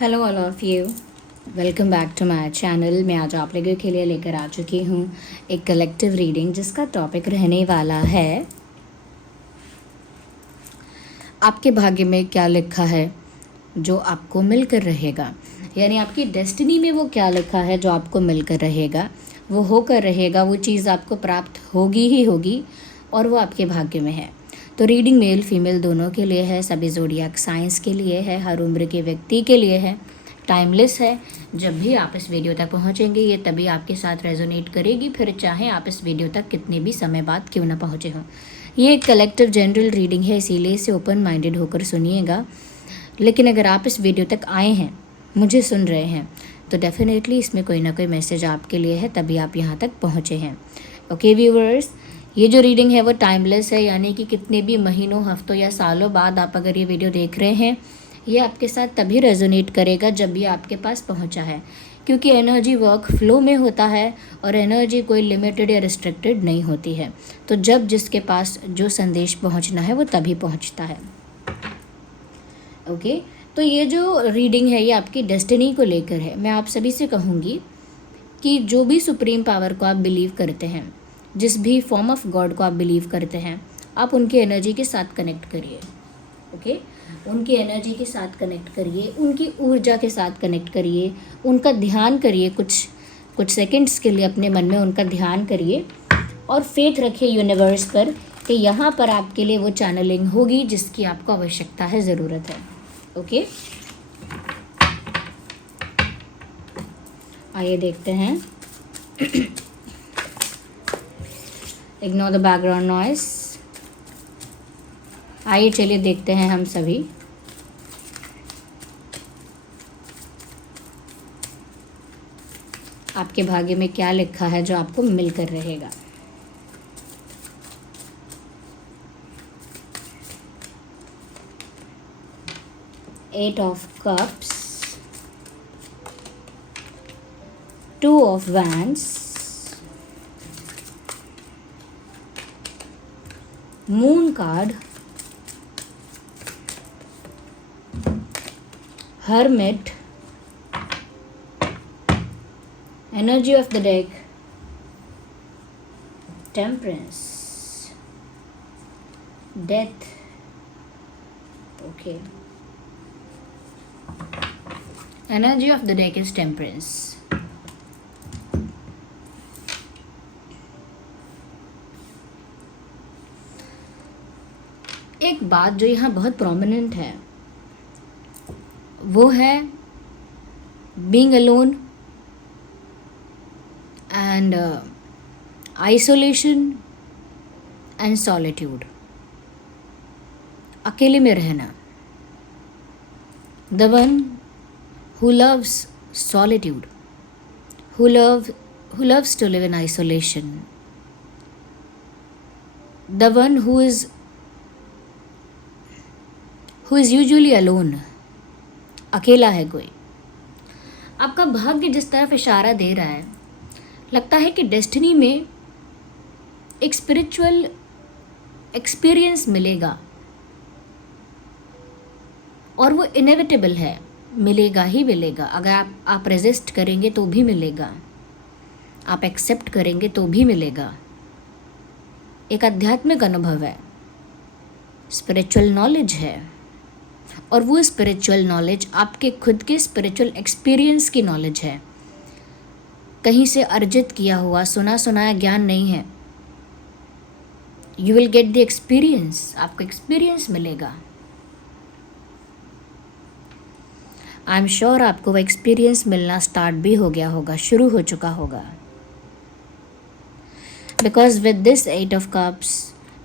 Hello all of you, welcome back to my channel. मैं आज आप लोगों के लिए लेकर आ चुकी हूँ एक कलेक्टिव रीडिंग जिसका टॉपिक रहने वाला है आपके भाग्य में क्या लिखा है जो आपको मिलकर रहेगा। यानी आपकी डेस्टिनी में वो क्या लिखा है जो आपको मिलकर रहेगा, वो होकर रहेगा, वो चीज़ आपको प्राप्त होगी ही होगी और वो आपके भाग्य में है। तो रीडिंग मेल फीमेल दोनों के लिए है, सभी ज़ोडिएक साइंस के लिए है, हर उम्र के व्यक्ति के लिए है, टाइमलेस है। जब भी आप इस वीडियो तक पहुंचेंगे ये तभी आपके साथ रेजोनेट करेगी, फिर चाहे आप इस वीडियो तक कितने भी समय बाद क्यों ना पहुंचे हों। ये एक कलेक्टिव जनरल रीडिंग है, इसीलिए इसे ओपन माइंडेड होकर सुनिएगा। लेकिन अगर आप इस वीडियो तक आए हैं, मुझे सुन रहे हैं, तो डेफिनेटली इसमें कोई ना कोई मैसेज आपके लिए है, तभी आप यहाँ तक पहुँचे हैं। ओके व्यूवर्स, ये जो रीडिंग है वो टाइमलेस है, यानी कि कितने भी महीनों, हफ्तों या सालों बाद आप अगर ये वीडियो देख रहे हैं, ये आपके साथ तभी रेजोनेट करेगा जब भी आपके पास पहुंचा है, क्योंकि एनर्जी वर्क फ्लो में होता है और एनर्जी कोई लिमिटेड या रिस्ट्रिक्टेड नहीं होती है। तो जब जिसके पास जो संदेश पहुंचना है वो तभी पहुंचता है। ओके, तो ये जो रीडिंग है ये आपकी डेस्टिनी को लेकर है। मैं आप सभी से कहूँगी कि जो भी सुप्रीम पावर को आप बिलीव करते हैं, जिस भी फॉर्म ऑफ गॉड को आप बिलीव करते हैं, आप उनकी एनर्जी के साथ कनेक्ट करिए। ओके, उनकी एनर्जी के साथ कनेक्ट करिए, उनकी ऊर्जा के साथ कनेक्ट करिए, उनका ध्यान करिए। कुछ सेकंड्स के लिए अपने मन में उनका ध्यान करिए और फेथ रखिए यूनिवर्स पर कि यहाँ पर आपके लिए वो चैनलिंग होगी जिसकी आपको आवश्यकता है, ज़रूरत है। ओके, आइए देखते हैं। Ignore the background noise. आइए चलिए देखते हैं हम सभी। आपके भाग्य में क्या लिखा है जो आपको मिलकर रहेगा। Eight of cups, two of wands, moon card, hermit, energy of the deck, temperance, death. Okay, energy of the deck is temperance. एक बात जो यहाँ बहुत प्रोमिनेंट है वो है being alone and isolation and solitude. अकेले में रहना। The one who loves solitude, who loves to live in isolation, the one who is usually alone, अकेला है कोई। आपका भाग्य जिस तरफ इशारा दे रहा है, लगता है कि डेस्टिनी में एक स्पिरिचुअल एक्सपीरियंस मिलेगा और वो इनेविटेबल है, मिलेगा ही मिलेगा। अगर आप रेजिस्ट करेंगे तो भी मिलेगा, आप एक्सेप्ट करेंगे तो भी मिलेगा। एक आध्यात्मिक अनुभव है, स्पिरिचुअल नॉलेज है, और वो स्पिरिचुअल नॉलेज आपके खुद के स्पिरिचुअल एक्सपीरियंस की नॉलेज है। कहीं से अर्जित किया हुआ सुना सुनाया ज्ञान नहीं है। You will get the experience, आपको एक्सपीरियंस मिलेगा। आई एम श्योर आपको वो एक्सपीरियंस मिलना स्टार्ट भी हो गया होगा, शुरू हो चुका होगा। Because with this eight of cups,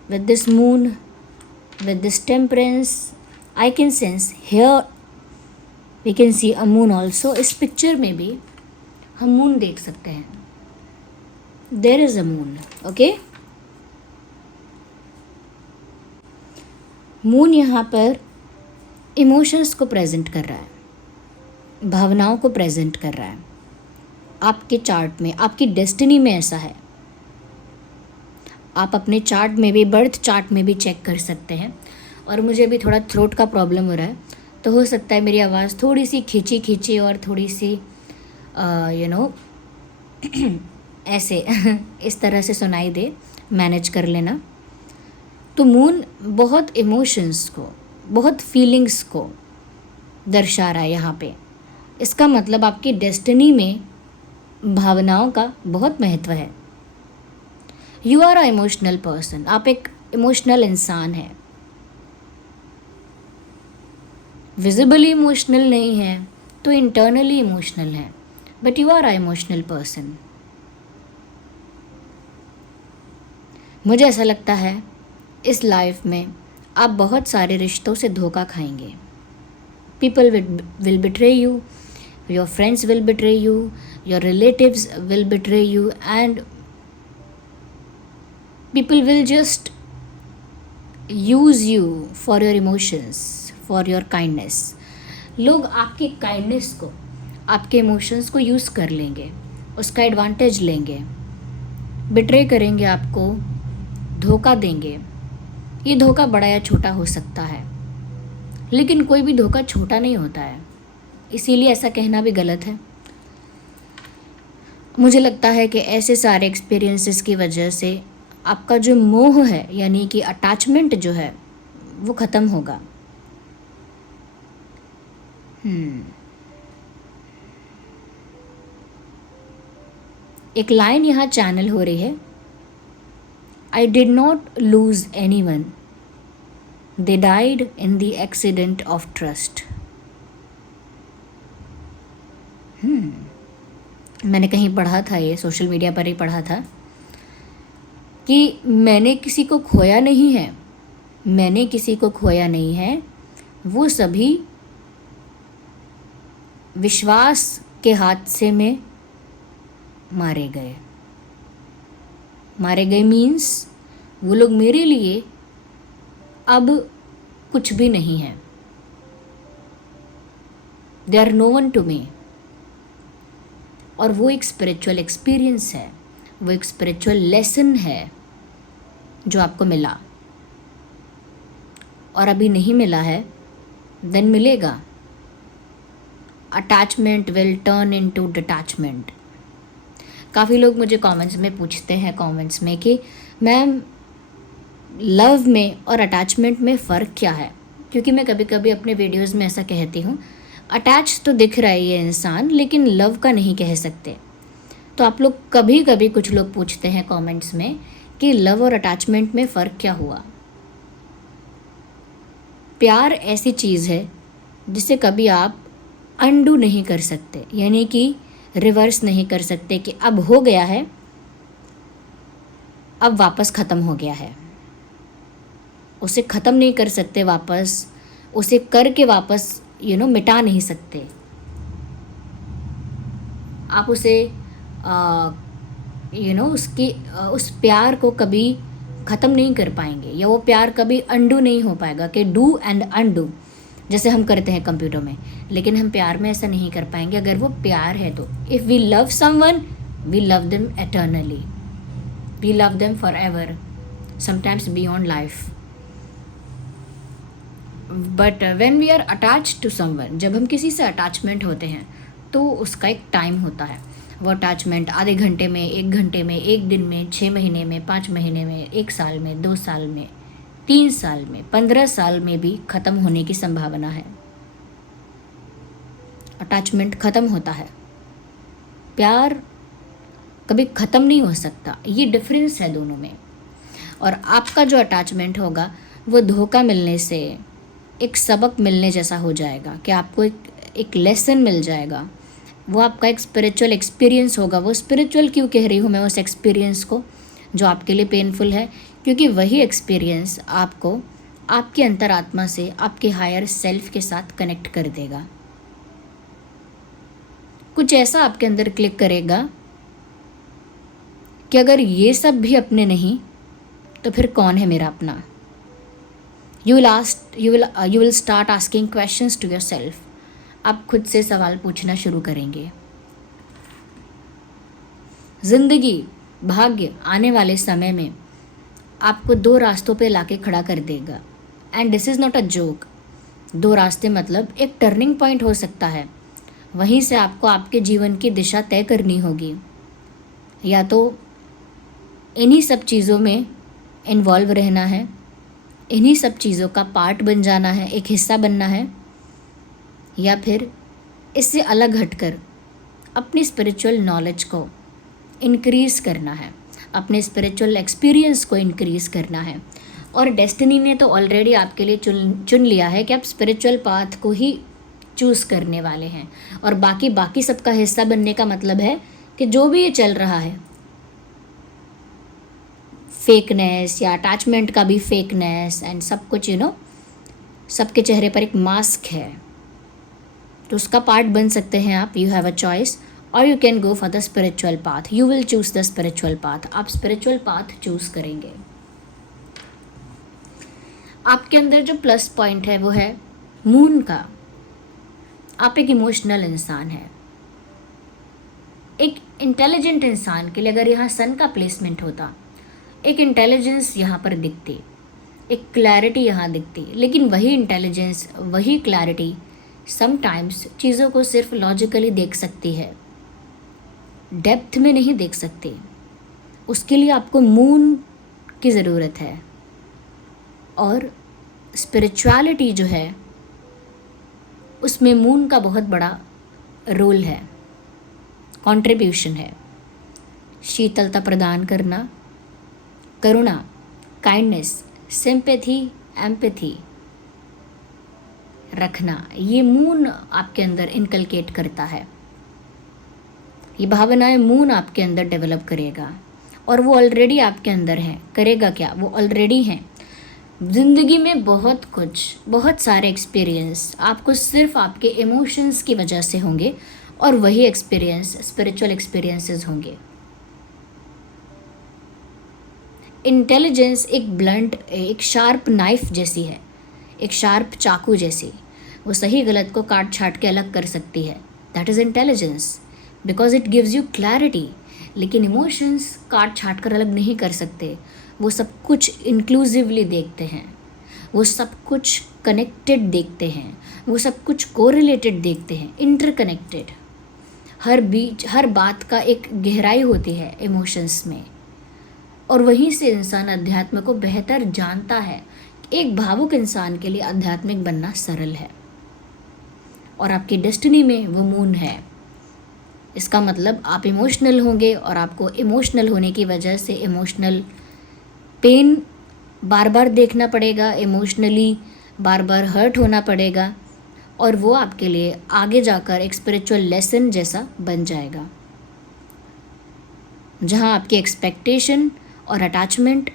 with this moon, with this temperance, I can sense here we can see a moon also. इस पिक्चर में भी हम मून देख सकते हैं। There is a moon, okay? Moon यहाँ पर इमोशंस को प्रेजेंट कर रहा है, भावनाओं को प्रेजेंट कर रहा है। आपके चार्ट में, आपकी डेस्टिनी में ऐसा है। आप अपने चार्ट में भी, बर्थ चार्ट में भी चेक कर सकते हैं। और मुझे भी थोड़ा थ्रोट का प्रॉब्लम हो रहा है, तो हो सकता है मेरी आवाज़ थोड़ी सी खींची खींची और थोड़ी सी ऐसे इस तरह से सुनाई दे, मैनेज कर लेना। तो मून बहुत इमोशंस को, बहुत फीलिंग्स को दर्शा रहा है यहाँ पे। इसका मतलब आपकी डेस्टिनी में भावनाओं का बहुत महत्व है। You are a emotional person, आप एक इमोशनल इंसान हैं। विजिबली इमोशनल नहीं है तो इंटरनली इमोशनल है, but you are a emotional person. मुझे ऐसा लगता है इस लाइफ में आप बहुत सारे रिश्तों से धोखा खाएंगे। People will betray you, your friends will betray you, your relatives will betray you, and people will just use you for your emotions, for your kindness. लोग आपके काइंडनेस को, आपके इमोशंस को यूज़ कर लेंगे, उसका एडवांटेज लेंगे, बिट्रे करेंगे, आपको धोखा देंगे। ये धोखा बड़ा या छोटा हो सकता है, लेकिन कोई भी धोखा छोटा नहीं होता है, इसीलिए ऐसा कहना भी गलत है। मुझे लगता है कि ऐसे सारे एक्सपीरियंसेस की वजह से आपका जो मोह है, यानी कि अटैचमेंट जो है, वो ख़त्म होगा। एक लाइन यहाँ चैनल हो रही है, I did not lose any one, they died in the accident of trust. मैंने कहीं पढ़ा था, ये सोशल मीडिया पर ही पढ़ा था कि मैंने किसी को खोया नहीं है, मैंने किसी को खोया नहीं है, वो सभी विश्वास के हादसे में मारे गए। मारे गए मीन्स वो लोग मेरे लिए अब कुछ भी नहीं है। They are no one to me. और वो एक स्पिरिचुअल एक्सपीरियंस है, वो एक स्पिरिचुअल लेसन है जो आपको मिला, और अभी नहीं मिला है, देन मिलेगा। Attachment will turn into detachment. काफ़ी लोग मुझे कमेंट्स में पूछते हैं, कमेंट्स में, कि मैम लव में और अटैचमेंट में फ़र्क क्या है? क्योंकि मैं कभी कभी अपने वीडियोस में ऐसा कहती हूँ, अटैच तो दिख रहा है ये इंसान, लेकिन लव का नहीं कह सकते। तो आप लोग कभी कभी कुछ लोग पूछते हैं कमेंट्स में कि लव और अटैचमेंट में फ़र्क क्या हुआ? प्यार ऐसी चीज़ है जिसे कभी आप अनडू नहीं कर सकते, यानी कि रिवर्स नहीं कर सकते कि अब हो गया है, अब वापस ख़त्म हो गया है। उसे ख़त्म नहीं कर सकते वापस, उसे करके वापस मिटा नहीं सकते। आप उसे उस प्यार को कभी ख़त्म नहीं कर पाएंगे, या वो प्यार कभी अनडू नहीं हो पाएगा कि डू एंड अनडू जैसे हम करते हैं कंप्यूटर में। लेकिन हम प्यार में ऐसा नहीं कर पाएंगे। अगर वो प्यार है तो if we love someone, we love them eternally, we love them for ever, sometimes beyond life. But when we are attach to someone, जब हम किसी से अटैचमेंट होते हैं तो उसका एक टाइम होता है। वो अटैचमेंट आधे घंटे में, 1 घंटे में, 1 दिन में, 6 महीने में, 5 महीने में, 1 साल में, 2 साल में, 3 साल में, 15 साल में भी ख़त्म होने की संभावना है। अटैचमेंट ख़त्म होता है, प्यार कभी ख़त्म नहीं हो सकता। ये डिफरेंस है दोनों में। और आपका जो अटैचमेंट होगा वो धोखा मिलने से, एक सबक मिलने जैसा हो जाएगा कि आपको एक लेसन मिल जाएगा। वो आपका एक स्पिरिचुअल एक्सपीरियंस होगा। वो स्पिरिचुअल क्यों कह रही हूँ मैं उस एक्सपीरियंस को, जो आपके लिए पेनफुल है? क्योंकि वही एक्सपीरियंस आपको आपकी अंतरात्मा से, आपके हायर सेल्फ के साथ कनेक्ट कर देगा। कुछ ऐसा आपके अंदर क्लिक करेगा कि अगर ये सब भी अपने नहीं तो फिर कौन है मेरा अपना? You will start asking questions to yourself. आप खुद से सवाल पूछना शुरू करेंगे। ज़िंदगी, भाग्य आने वाले समय में आपको 2 रास्तों पे लाके खड़ा कर देगा। And this is not a joke. दो रास्ते मतलब एक टर्निंग पॉइंट हो सकता है, वहीं से आपको आपके जीवन की दिशा तय करनी होगी। या तो इन्हीं सब चीज़ों में इन्वॉल्व रहना है, इन्हीं सब चीज़ों का पार्ट बन जाना है, एक हिस्सा बनना है, या फिर इससे अलग हटकर अपनी स्पिरिचुअल नॉलेज को इंक्रीज़ करना है, अपने स्पिरिचुअल एक्सपीरियंस को इंक्रीज़ करना है। और डेस्टिनी ने तो ऑलरेडी आपके लिए चुन लिया है कि आप स्पिरिचुअल पाथ को ही चूज़ करने वाले हैं, और बाकी सबका हिस्सा बनने का मतलब है कि जो भी ये चल रहा है, फेकनेस या अटैचमेंट का भी फेकनेस एंड सब कुछ, सबके चेहरे पर एक मास्क है, तो उसका पार्ट बन सकते हैं आप। यू हैव अ चॉइस, और you can go for the spiritual path. You will choose the spiritual path. आप स्पिरिचुअल पाथ चूज़ करेंगे। आपके अंदर जो प्लस पॉइंट है वो है मून का। आप एक इमोशनल इंसान हैं। एक इंटेलिजेंट इंसान के लिए अगर यहाँ सन का प्लेसमेंट होता, एक इंटेलिजेंस यहाँ पर दिखती, एक क्लैरिटी यहाँ दिखती, लेकिन वही इंटेलिजेंस, वही क्लैरिटी समटाइम्स चीज़ों को सिर्फ लॉजिकली देख सकती है, डेप्थ में नहीं देख सकती। उसके लिए आपको मून की ज़रूरत है। और स्पिरिचुअलिटी जो है उसमें मून का बहुत बड़ा रोल है, कंट्रीब्यूशन है। शीतलता प्रदान करना, करुणा, काइंडनेस, सिंपैथी, एम्पैथी रखना, ये मून आपके अंदर इनकलकेट करता है। ये भावनाएं मून आपके अंदर डेवलप करेगा, और वो ऑलरेडी आपके अंदर हैं। करेगा क्या? वो ऑलरेडी हैं। ज़िंदगी में बहुत कुछ, बहुत सारे एक्सपीरियंस आपको सिर्फ आपके इमोशंस की वजह से होंगे, और वही एक्सपीरियंस स्पिरिचुअल एक्सपीरियंसेस होंगे। इंटेलिजेंस एक ब्लंट, एक शार्प नाइफ जैसी है, एक शार्प चाकू जैसी। वो सही गलत को काट छाट के अलग कर सकती है। That is intelligence, because it gives you clarity. लेकिन इमोशंस काट छाट कर अलग नहीं कर सकते। वो सब कुछ इंक्लूसिवली देखते हैं, वो सब कुछ कनेक्टेड देखते हैं, वो सब कुछ कोरिलेटेड देखते हैं, इंटरकनेक्टेड। हर बात का एक गहराई होती है इमोशंस में, और वहीं से इंसान अध्यात्म को बेहतर जानता है। एक भावुक इंसान के लिए आध्यात्मिक बनना सरल है, और आपकी डेस्टिनी में वो मून है। इसका मतलब आप इमोशनल होंगे, और आपको इमोशनल होने की वजह से इमोशनल पेन बार बार देखना पड़ेगा, इमोशनली बार बार हर्ट होना पड़ेगा, और वो आपके लिए आगे जाकर एक स्पिरिचुअल लेसन जैसा बन जाएगा, जहाँ आपकी एक्सपेक्टेशन और अटैचमेंट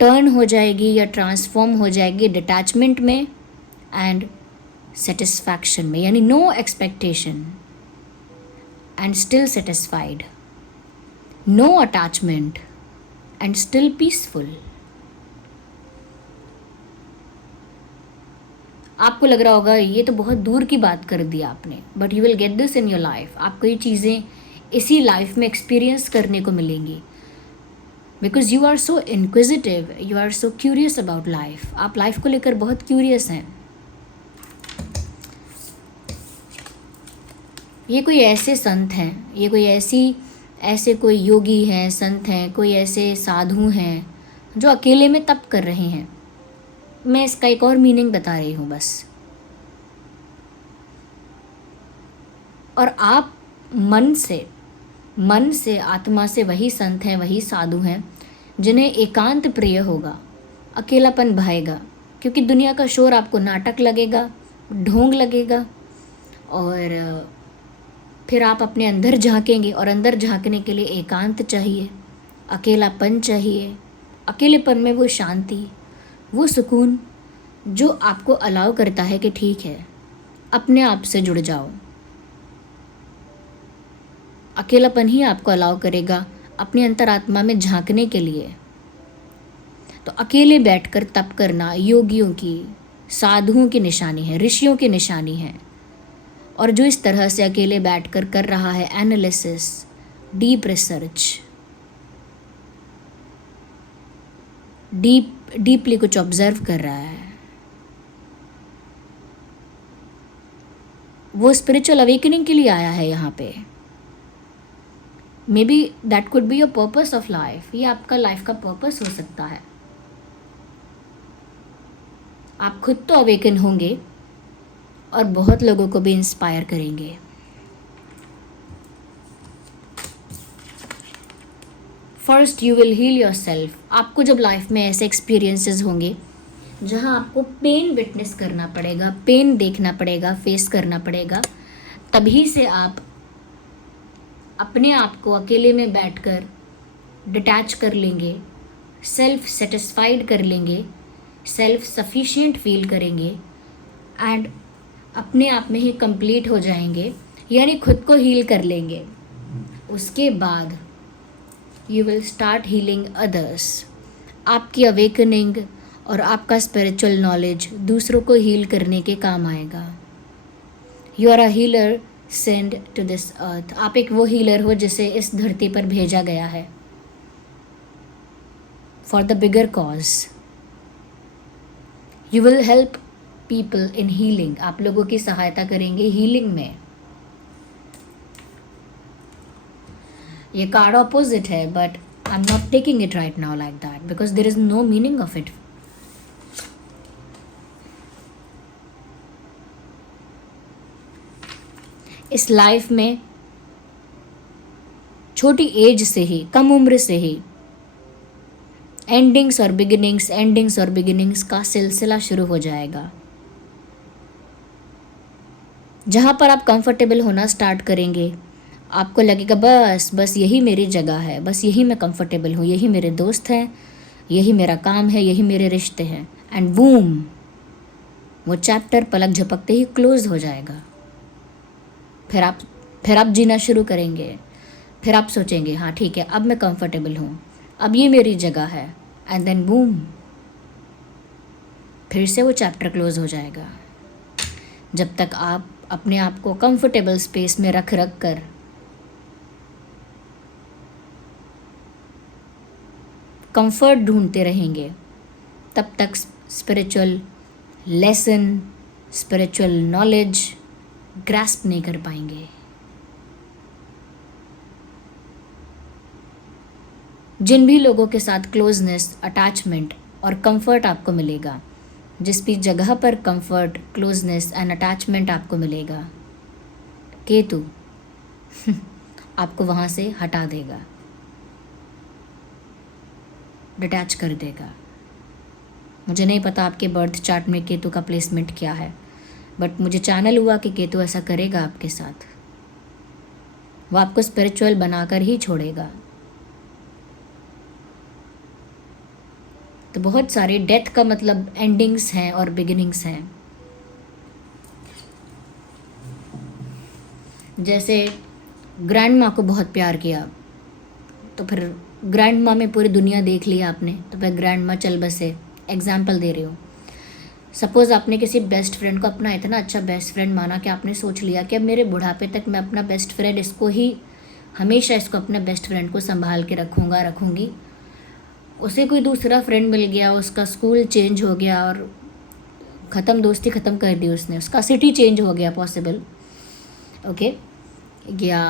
टर्न हो जाएगी या ट्रांसफॉर्म हो जाएगी डिटैचमेंट में एंड सेटिस्फैक्शन में। यानी no expectation and still satisfied, no attachment and still peaceful. आपको लग रहा होगा ये तो बहुत दूर की बात कर दी आपने, but you will get this in your life. आपको ये चीज़ें इसी लाइफ में एक्सपीरियंस करने को मिलेंगी, because you are so inquisitive, you are so curious about life. आप लाइफ को लेकर बहुत क्यूरियस हैं। ये कोई ऐसे संत हैं, ये कोई ऐसे कोई योगी हैं, संत हैं, कोई ऐसे साधु हैं जो अकेले में तप कर रहे हैं। मैं इसका एक और मीनिंग बता रही हूँ बस। और आप मन से आत्मा से वही संत हैं, वही साधु हैं जिन्हें एकांत प्रिय होगा, अकेलापन भाएगा, क्योंकि दुनिया का शोर आपको नाटक लगेगा, ढोंग लगेगा, और फिर आप अपने अंदर झांकेंगे, और अंदर झांकने के लिए एकांत चाहिए, अकेलापन चाहिए। अकेलेपन में वो शांति, वो सुकून जो आपको अलाउ करता है कि ठीक है, अपने आप से जुड़ जाओ। अकेलापन ही आपको अलाउ करेगा अपनी अंतरात्मा में झांकने के लिए। तो अकेले बैठकर तप करना योगियों की, साधुओं की निशानी है, ऋषियों की निशानी है। और जो इस तरह से अकेले बैठकर कर रहा है एनालिसिस, डीप रिसर्च, डीपली कुछ ऑब्जर्व कर रहा है, वो स्पिरिचुअल अवेकनिंग के लिए आया है यहाँ पे। May be that could be your purpose of life, ये आपका लाइफ का पर्पस हो सकता है। आप खुद तो अवेकन होंगे और बहुत लोगों को भी इंस्पायर करेंगे। First you will heal your self. आपको जब लाइफ में ऐसे एक्सपीरियंसेस होंगे जहाँ आपको पेन विटनेस करना पड़ेगा, पेन देखना पड़ेगा, फेस करना पड़ेगा, तभी से आप अपने आप को अकेले में बैठकर डिटैच कर लेंगे, सेल्फ सेटिस्फाइड कर लेंगे, सेल्फ सफिशिएंट फील करेंगे एंड अपने आप में ही कंप्लीट हो जाएंगे, यानी खुद को हील कर लेंगे। उसके बाद you will start healing others. आपकी अवेकनिंग और आपका स्पिरिचुअल नॉलेज दूसरों को हील करने के काम आएगा। You are a healer send to this earth. आप एक वो हीलर हो जिसे इस धरती पर भेजा गया है for the bigger cause. You will help people in healing. आप लोगों की सहायता करेंगे हीलिंग में। ये कार्ड ऑपोजिट है, but I am not taking it right now like that because there is no meaning of it. इस लाइफ में छोटी एज से ही, कम उम्र से ही एंडिंग्स और बिगिनिंग्स का सिलसिला शुरू हो जाएगा। जहाँ पर आप कंफर्टेबल होना स्टार्ट करेंगे, आपको लगेगा बस यही मेरी जगह है, बस यही मैं कंफर्टेबल हूँ, यही मेरे दोस्त हैं, यही मेरा काम है, यही मेरे रिश्ते हैं, एंड बूम, वो चैप्टर पलक झपकते ही क्लोज हो जाएगा। फिर आप जीना शुरू करेंगे। फिर आप सोचेंगे हाँ ठीक है, अब मैं कंफर्टेबल हूँ, अब ये मेरी जगह है, एंड देन बूम, फिर से वो चैप्टर क्लोज हो जाएगा। जब तक आप अपने आप को कंफर्टेबल स्पेस में रख कर कंफर्ट ढूंढते रहेंगे, तब तक spiritual lesson, spiritual knowledge grasp नहीं कर पाएंगे। जिन भी लोगों के साथ क्लोजनेस, अटैचमेंट और कंफर्ट आपको मिलेगा, जिस भी जगह पर कंफर्ट, क्लोजनेस एंड अटैचमेंट आपको मिलेगा, केतु आपको वहाँ से हटा देगा, डिटैच कर देगा। मुझे नहीं पता आपके बर्थ चार्ट में केतु का प्लेसमेंट क्या है, बट मुझे चैनल हुआ कि केतु ऐसा करेगा आपके साथ। वो आपको स्पिरिचुअल बनाकर ही छोड़ेगा। तो बहुत सारे डेथ का मतलब एंडिंग्स हैं और बिगिनिंग्स हैं। जैसे ग्रैंड माँ को बहुत प्यार किया, तो फिर ग्रैंड माँ में पूरी दुनिया देख लिया आपने, तो फिर ग्रैंड माँ चल बसे। एग्जाम्पल दे रही हूँ। सपोज़ आपने किसी बेस्ट फ्रेंड को अपना इतना अच्छा बेस्ट फ्रेंड माना कि आपने सोच लिया कि अब मेरे बुढ़ापे तक मैं अपना बेस्ट फ्रेंड, इसको ही हमेशा इसको अपने बेस्ट फ्रेंड को संभाल के रखूँगी। उसे कोई दूसरा फ्रेंड मिल गया, उसका स्कूल चेंज हो गया और ख़त्म, दोस्ती ख़त्म कर दी उसने, उसका सिटी चेंज हो गया पॉसिबल, ओके। या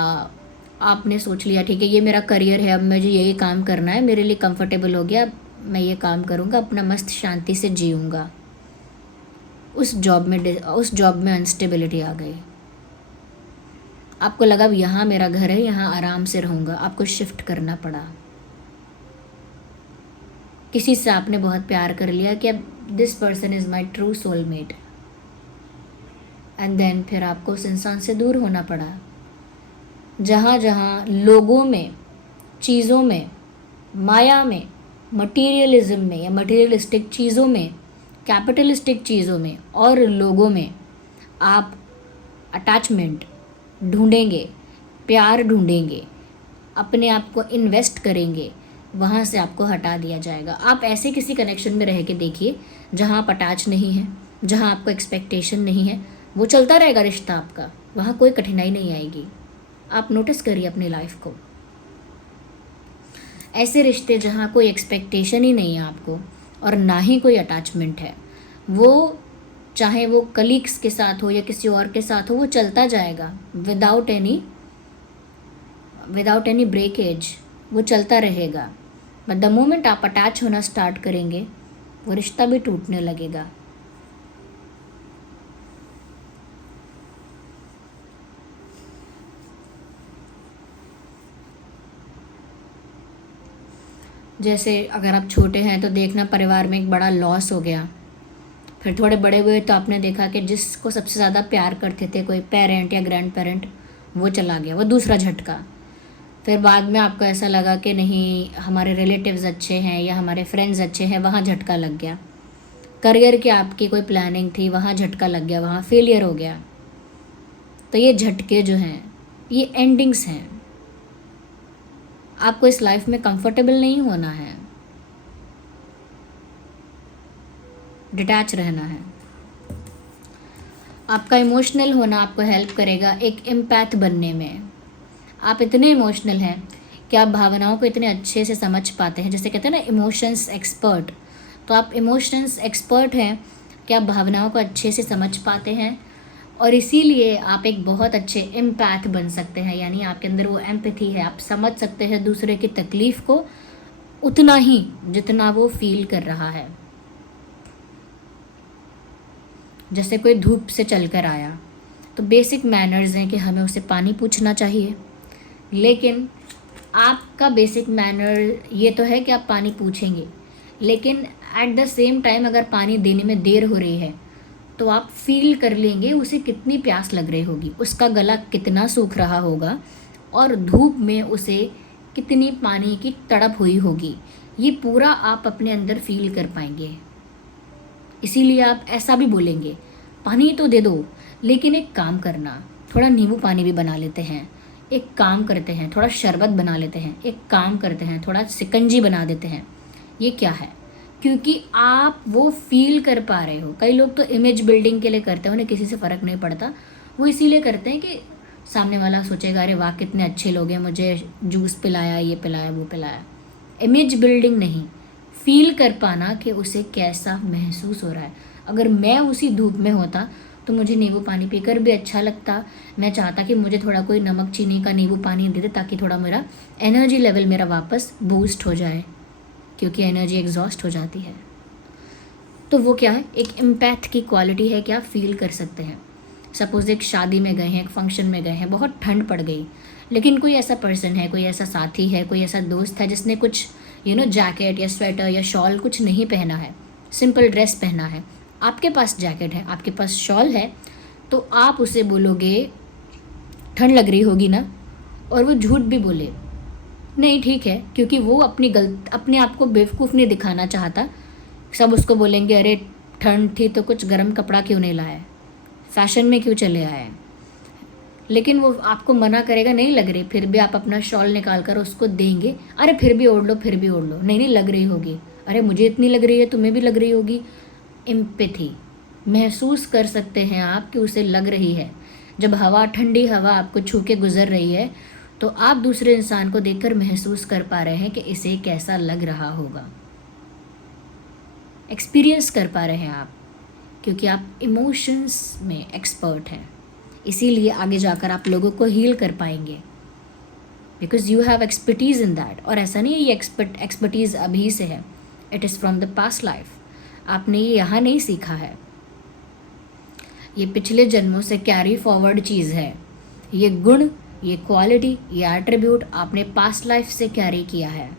आपने सोच लिया ठीक है ये मेरा करियर है, अब मुझे यही काम करना है, मेरे लिए कंफर्टेबल हो गया, मैं ये काम करूँगा, अपना मस्त शांति से जीऊँगा। उस जॉब में अनस्टेबिलिटी आ गई। आपको लगा यहाँ मेरा घर है, यहाँ आराम से रहूँगा, आपको शिफ्ट करना पड़ा। किसी से आपने बहुत प्यार कर लिया कि अब this person is my true soulmate, and then फिर आपको उस इंसान से दूर होना पड़ा। जहाँ जहाँ लोगों में, चीज़ों में, माया में, मटीरियलिज्म में या मटीरियलिस्टिक चीज़ों में, कैपिटलिस्टिक चीज़ों में और लोगों में आप अटैचमेंट ढूंढेंगे, प्यार ढूंढेंगे, अपने आप को इन्वेस्ट करेंगे, वहाँ से आपको हटा दिया जाएगा। आप ऐसे किसी कनेक्शन में रह के देखिए जहाँ आप अटैच नहीं हैं, जहाँ आपको एक्सपेक्टेशन नहीं है, वो चलता रहेगा रिश्ता आपका, वहाँ कोई कठिनाई नहीं आएगी। आप नोटिस करिए अपनी लाइफ को। ऐसे रिश्ते जहाँ कोई एक्सपेक्टेशन ही नहीं है आपको और ना ही कोई अटैचमेंट है, वो चाहे वो कलीग्स के साथ हो या किसी और के साथ हो, वो चलता जाएगा विदाउट एनी ब्रेकेज, वो चलता रहेगा। बट द मोमेंट आप अटैच होना स्टार्ट करेंगे, वो रिश्ता भी टूटने लगेगा। जैसे अगर आप छोटे हैं तो देखना परिवार में एक बड़ा लॉस हो गया, फिर थोड़े बड़े हुए तो आपने देखा कि जिसको सबसे ज़्यादा प्यार करते थे, कोई पेरेंट या ग्रैंड पेरेंट, वो चला गया, वो दूसरा झटका। फिर बाद में आपको ऐसा लगा कि नहीं हमारे रिलेटिव्स अच्छे हैं या हमारे फ्रेंड्स अच्छे हैं, वहाँ झटका लग गया। करियर की आपकी कोई प्लानिंग थी, वहाँ झटका लग गया, वहाँ फेलियर हो गया। तो ये झटके जो हैं ये एंडिंग्स हैं। आपको इस लाइफ में कंफर्टेबल नहीं होना है, डिटैच रहना है। आपका इमोशनल होना आपको हेल्प करेगा एक एम्पैथ बनने में। आप इतने इमोशनल हैं कि आप भावनाओं को इतने अच्छे से समझ पाते हैं, जैसे कहते हैं ना इमोशंस एक्सपर्ट। तो आप इमोशंस एक्सपर्ट हैं कि आप भावनाओं को अच्छे से समझ पाते हैं, और इसीलिए आप एक बहुत अच्छे एम्पैथ बन सकते हैं। यानी आपके अंदर वो एम्पैथी है, आप समझ सकते हैं दूसरे की तकलीफ़ को उतना ही जितना वो फील कर रहा है। जैसे कोई धूप से चलकर आया, तो बेसिक मैनर्स हैं कि हमें उसे पानी पूछना चाहिए, लेकिन आपका बेसिक मैनर ये तो है कि आप पानी पूछेंगे, लेकिन एट द सेम टाइम अगर पानी देने में देर हो रही है तो आप फील कर लेंगे उसे कितनी प्यास लग रही होगी, उसका गला कितना सूख रहा होगा, और धूप में उसे कितनी पानी की तड़प हुई होगी। ये पूरा आप अपने अंदर फील कर पाएंगे। इसीलिए आप ऐसा भी बोलेंगे, पानी तो दे दो, लेकिन एक काम करना, थोड़ा नींबू पानी भी बना लेते हैं, एक काम करते हैं थोड़ा शरबत बना लेते हैं, एक काम करते हैं थोड़ा शिकंजी बना देते हैं। ये क्या है? क्योंकि आप वो फील कर पा रहे हो। कई लोग तो इमेज बिल्डिंग के लिए करते हैं, उन्हें किसी से फ़र्क नहीं पड़ता, वो इसीलिए करते हैं कि सामने वाला सोचेगा अरे वाह कितने अच्छे लोग हैं, मुझे जूस पिलाया, ये पिलाया, वो पिलाया। इमेज बिल्डिंग नहीं, फील कर पाना कि उसे कैसा महसूस हो रहा है। अगर मैं उसी धूप में होता तो मुझे नींबू पानी पीकर भी अच्छा लगता। मैं चाहता कि मुझे थोड़ा कोई नमक चीनी का नींबू पानी दे दे, ताकि थोड़ा मेरा एनर्जी लेवल मेरा वापस बूस्ट हो जाए, क्योंकि एनर्जी एग्जॉस्ट हो जाती है। तो वो क्या है, एक एम्पैथ की क्वालिटी है कि आप फील कर सकते हैं। सपोज़ एक शादी में गए हैं, एक फंक्शन में गए हैं, बहुत ठंड पड़ गई, लेकिन कोई ऐसा पर्सन है, कोई ऐसा साथी है, कोई ऐसा दोस्त है जिसने कुछ जैकेट या स्वेटर या शॉल कुछ नहीं पहना है, सिंपल ड्रेस पहना है। आपके पास जैकेट है, आपके पास शॉल है, तो आप उसे बोलोगे ठंड लग रही होगी ना, और वो झूठ भी बोले नहीं ठीक है, क्योंकि वो अपने आप को बेवकूफ़ नहीं दिखाना चाहता। सब उसको बोलेंगे अरे ठंड थी तो कुछ गर्म कपड़ा क्यों नहीं लाया, फैशन में क्यों चले आए। लेकिन वो आपको मना करेगा नहीं लग रही, फिर भी आप अपना शॉल निकाल कर उसको देंगे, अरे फिर भी ओढ़ लो, फिर भी ओढ़ लो, नहीं लग रही होगी, अरे मुझे इतनी लग रही है तुम्हें भी लग रही होगी। एम्पैथी महसूस कर सकते हैं आप कि उसे लग रही है। जब ठंडी हवा आपको छू के गुजर रही है, तो आप दूसरे इंसान को देखकर महसूस कर पा रहे हैं कि इसे कैसा लग रहा होगा, एक्सपीरियंस कर पा रहे हैं आप, क्योंकि आप इमोशंस में एक्सपर्ट हैं। इसीलिए आगे जाकर आप लोगों को हील कर पाएंगे, because you have expertise in that. और ऐसा नहीं है ये एक्सपर्टीज़ अभी से है, it is from the past life. आपने ये यहाँ नहीं सीखा है, ये पिछले जन्मों से कैरी फॉरवर्ड चीज़ है। ये गुण, ये क्वालिटी, ये एट्रीब्यूट आपने पास्ट लाइफ से कैरी किया है।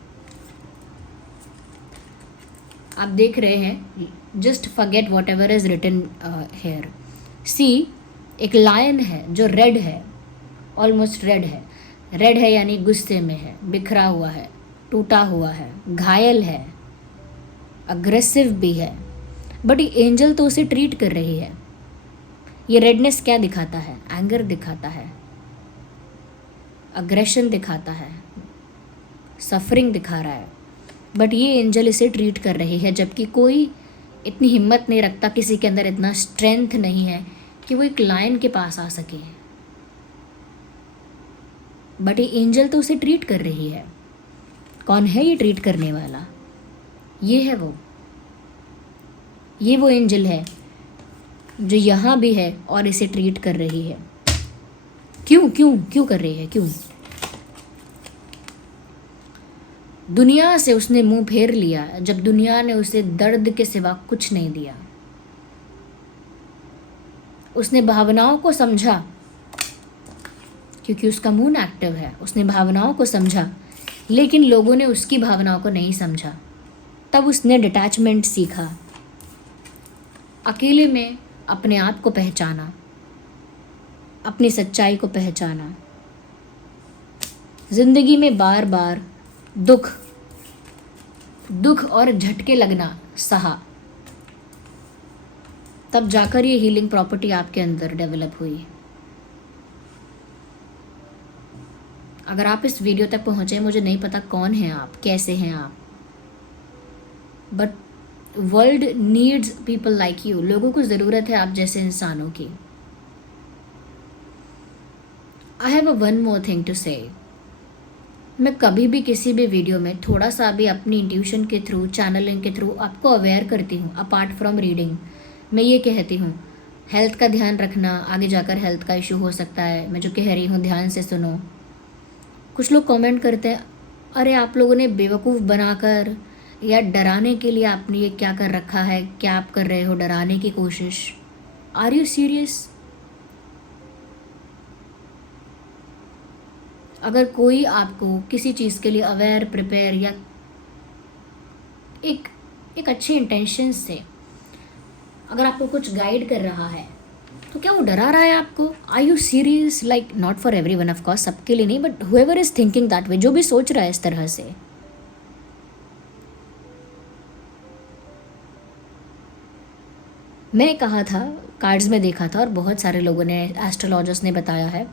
आप देख रहे हैं, just forget whatever is written here. See, एक लायन है जो रेड है, ऑलमोस्ट रेड है। रेड है यानी गुस्से में है, बिखरा हुआ है, टूटा हुआ है, घायल है, अग्रेसिव भी है, बट ये एंजल तो उसे ट्रीट कर रही है। ये रेडनेस क्या दिखाता है? एंगर दिखाता है, अग्रेशन दिखाता है, सफरिंग दिखा रहा है, बट ये एंजल इसे ट्रीट कर रही है। जबकि कोई इतनी हिम्मत नहीं रखता, किसी के अंदर इतना स्ट्रेंथ नहीं है कि वो एक लायन के पास आ सके, बट ये एंजल तो उसे ट्रीट कर रही है। कौन है ये ट्रीट करने वाला? ये है वो, ये वो एंजल है जो यहाँ भी है और इसे ट्रीट कर रही है। क्यों क्यों क्यों कर रही है, क्यों? दुनिया से उसने मुंह फेर लिया जब दुनिया ने उसे दर्द के सिवा कुछ नहीं दिया। उसने भावनाओं को समझा, क्योंकि उसका मून एक्टिव है, उसने भावनाओं को समझा, लेकिन लोगों ने उसकी भावनाओं को नहीं समझा। तब उसने डिटैचमेंट सीखा, अकेले में अपने आप को पहचाना, अपनी सच्चाई को पहचाना। जिंदगी में बार बार दुख और झटके लगना सहा, तब जाकर ये हीलिंग प्रॉपर्टी आपके अंदर डेवलप हुई। अगर आप इस वीडियो तक पहुंचे, मुझे नहीं पता कौन हैं आप, कैसे हैं आप, but world needs people like you. लोगों को ज़रूरत है आप जैसे इंसानों की। I have one more thing to say. मैं कभी भी किसी भी वीडियो में थोड़ा सा भी अपनी इंट्यूशन के थ्रू, चैनलिंग के थ्रू आपको अवेयर करती हूँ। अपार्ट फ्रॉम रीडिंग, मैं ये कहती हूँ हेल्थ का ध्यान रखना, आगे जाकर हेल्थ का इशू हो सकता है। मैं जो कह रही हूँ ध्यान से सुनो। कुछ लोग कमेंट करते हैं, अरे आप लोगों ने बेवकूफ़ बनाकर या डराने के लिए आपने ये क्या कर रखा है, क्या आप कर रहे हो, डराने की कोशिश। Are you serious? अगर कोई आपको किसी चीज़ के लिए अवेयर, प्रिपेयर या एक अच्छे इंटेंशन से अगर आपको कुछ गाइड कर रहा है, तो क्या वो डरा रहा है आपको? Are you serious? Like not for everyone of course, सबके लिए नहीं, but whoever is thinking that way, जो भी सोच रहा है इस तरह से। मैं कहा था, कार्ड्स में देखा था और बहुत सारे लोगों ने, एस्ट्रोलॉजर्स ने बताया है,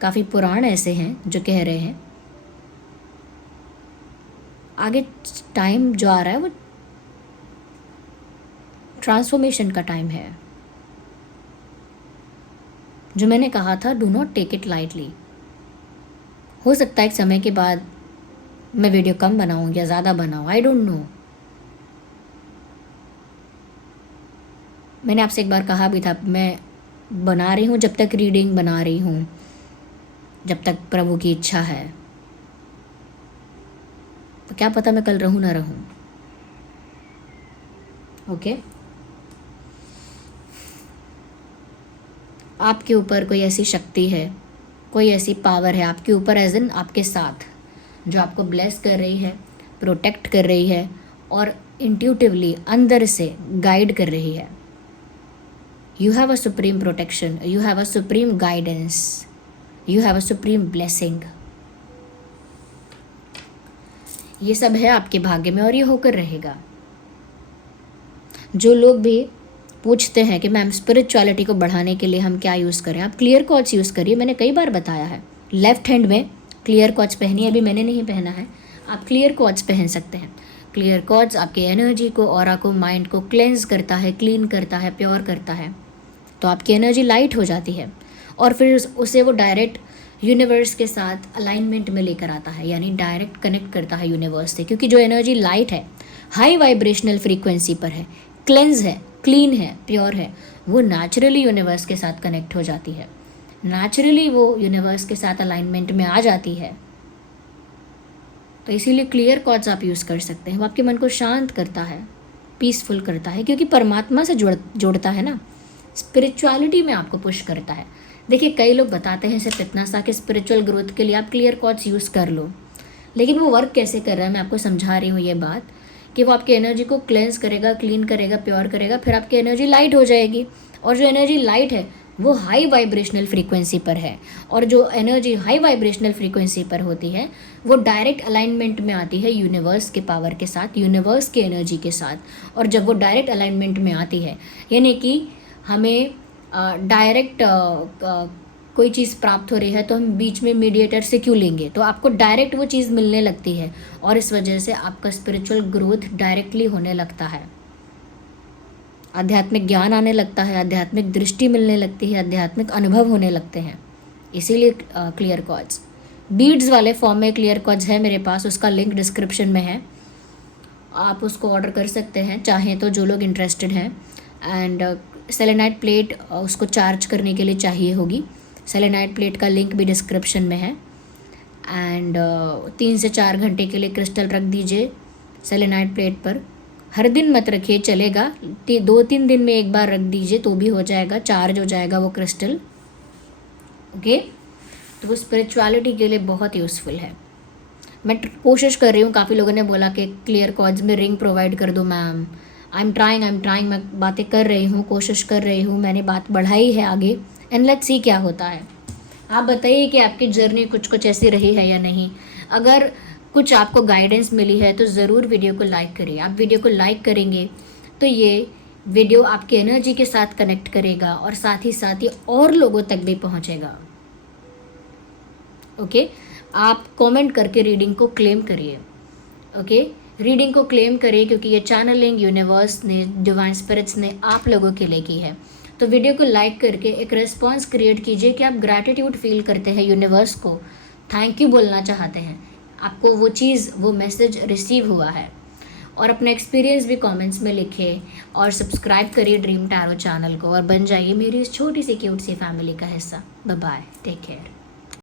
काफ़ी पुराण ऐसे हैं जो कह रहे हैं आगे टाइम जो आ रहा है वो ट्रांसफॉर्मेशन का टाइम है। जो मैंने कहा था, do not take it lightly. हो सकता है एक समय के बाद मैं वीडियो कम बनाऊं या ज़्यादा बनाऊं, आई डोंट नो। मैंने आपसे एक बार कहा भी था, मैं बना रही हूँ जब तक रीडिंग बना रही हूँ, जब तक प्रभु की इच्छा है। तो क्या पता मैं कल रहूँ ना रहूँ। ओके, आपके ऊपर कोई ऐसी शक्ति है, कोई ऐसी पावर है आपके ऊपर, एज इन आपके साथ, जो आपको ब्लेस कर रही है, प्रोटेक्ट कर रही है और इंट्यूटिवली अंदर से गाइड कर रही है। You have a supreme protection, you have a supreme guidance, you have a supreme blessing. ये सब है आपके भाग्य में और ये होकर रहेगा। जो लोग भी पूछते हैं कि मैम स्पिरिचुअलिटी को बढ़ाने के लिए हम क्या यूज़ करें, आप क्लियर कॉर्ड्स यूज़ करिए। मैंने कई बार बताया है, लेफ्ट हैंड में क्लियर कॉर्ड्स पहनिए। अभी मैंने नहीं पहना है, आप क्लियर कॉर्ड्स पहन सकते हैं। क्लियर कॉर्ड्स आपके एनर्जी को, ऑरा को, माइंड को क्लेंज करता है, क्लीन करता है, प्योर करता है, तो आपकी एनर्जी लाइट हो जाती है और फिर उसे वो डायरेक्ट यूनिवर्स के साथ अलाइनमेंट में लेकर आता है, यानी डायरेक्ट कनेक्ट करता है यूनिवर्स से। क्योंकि जो एनर्जी लाइट है, हाई वाइब्रेशनल फ्रीक्वेंसी पर है, क्लेंज है, क्लीन है, प्योर है, वो नेचुरली यूनिवर्स के साथ कनेक्ट हो जाती है, नेचुरली वो यूनिवर्स के साथ अलाइनमेंट में आ जाती है। तो इसीलिए क्लियर कॉर्ड्स आप यूज़ कर सकते हैं। वो आपके मन को शांत करता है, पीसफुल करता है, क्योंकि परमात्मा से जोड़ता है ना, स्पिरिचुअलिटी में आपको पुश करता है। देखिए, कई लोग बताते हैं सिर्फ इतना सा कि स्पिरिचुअल ग्रोथ के लिए आप क्लियर कॉर्ड्स यूज़ कर लो, लेकिन वो वर्क कैसे कर रहा है मैं आपको समझा रही हूँ ये बात, कि वो आपकी एनर्जी को क्लेंस करेगा, क्लीन करेगा, प्योर करेगा, फिर आपकी एनर्जी लाइट हो जाएगी। और जो एनर्जी लाइट है वो हाई वाइब्रेशनल फ्रीक्वेंसी पर है, और जो एनर्जी हाई वाइब्रेशनल फ्रीक्वेंसी पर होती है वो डायरेक्ट अलाइनमेंट में आती है यूनिवर्स के पावर के साथ, यूनिवर्स के एनर्जी के साथ। और जब वो डायरेक्ट अलाइनमेंट में आती है, यानी कि हमें डायरेक्ट कोई चीज़ प्राप्त हो रही है, तो हम बीच में मीडिएटर से क्यों लेंगे, तो आपको डायरेक्ट वो चीज़ मिलने लगती है और इस वजह से आपका स्पिरिचुअल ग्रोथ डायरेक्टली होने लगता है, आध्यात्मिक ज्ञान आने लगता है, आध्यात्मिक दृष्टि मिलने लगती है, आध्यात्मिक अनुभव होने लगते हैं। इसीलिए क्लियर कॉर्ड्स, बीड्स वाले फॉर्म में क्लियर कॉर्ड्स है मेरे पास, उसका लिंक डिस्क्रिप्शन में है, आप उसको ऑर्डर कर सकते हैं चाहें तो, जो लोग इंटरेस्टेड हैं। एंड सेलेनाइट प्लेट उसको चार्ज करने के लिए चाहिए होगी। सेलेनाइट प्लेट का लिंक भी डिस्क्रिप्शन में है। एंड 3 से 4 घंटे के लिए क्रिस्टल रख दीजिए सेलेनाइट प्लेट पर। हर दिन मत रखिए, चलेगा, 2-3 दिन में एक बार रख दीजिए तो भी हो जाएगा, चार्ज हो जाएगा वो क्रिस्टल। ओके, तो वो स्पिरिचुअलिटी के लिए बहुत यूज़फुल है। मैं कोशिश कर रही हूँ, काफ़ी लोगों ने बोला कि क्लियर कॉर्ड्स में रिंग प्रोवाइड कर दो मैम। आई एम ट्राइंग, मैं बातें कर रही हूँ, कोशिश कर रही हूँ, मैंने बात बढ़ाई है आगे। एंड लेट्स सी क्या होता है। आप बताइए कि आपकी जर्नी कुछ ऐसी रही है या नहीं। अगर कुछ आपको गाइडेंस मिली है तो ज़रूर वीडियो को लाइक करिए। आप वीडियो को लाइक करेंगे तो ये वीडियो आपकी एनर्जी के साथ कनेक्ट करेगा और साथ ही ये और लोगों तक भी पहुँचेगा। ओके, आप कमेंट करके रीडिंग को क्लेम करिए। ओके, रीडिंग को क्लेम करिए क्योंकि ये चैनलिंग यूनिवर्स ने, डिवाइन स्पिरिट्स ने आप लोगों के लिए की है। तो वीडियो को लाइक करके एक रिस्पॉन्स क्रिएट कीजिए कि आप ग्रैटिट्यूड फील करते हैं यूनिवर्स को, थैंक यू बोलना चाहते हैं, आपको वो चीज़, वो मैसेज रिसीव हुआ है। और अपना एक्सपीरियंस भी कमेंट्स में लिखें और सब्सक्राइब करिए ड्रीम टैरो चैनल को और बन जाइए मेरी इस छोटी सी क्यूट सी फैमिली का हिस्सा। Bye bye, take care.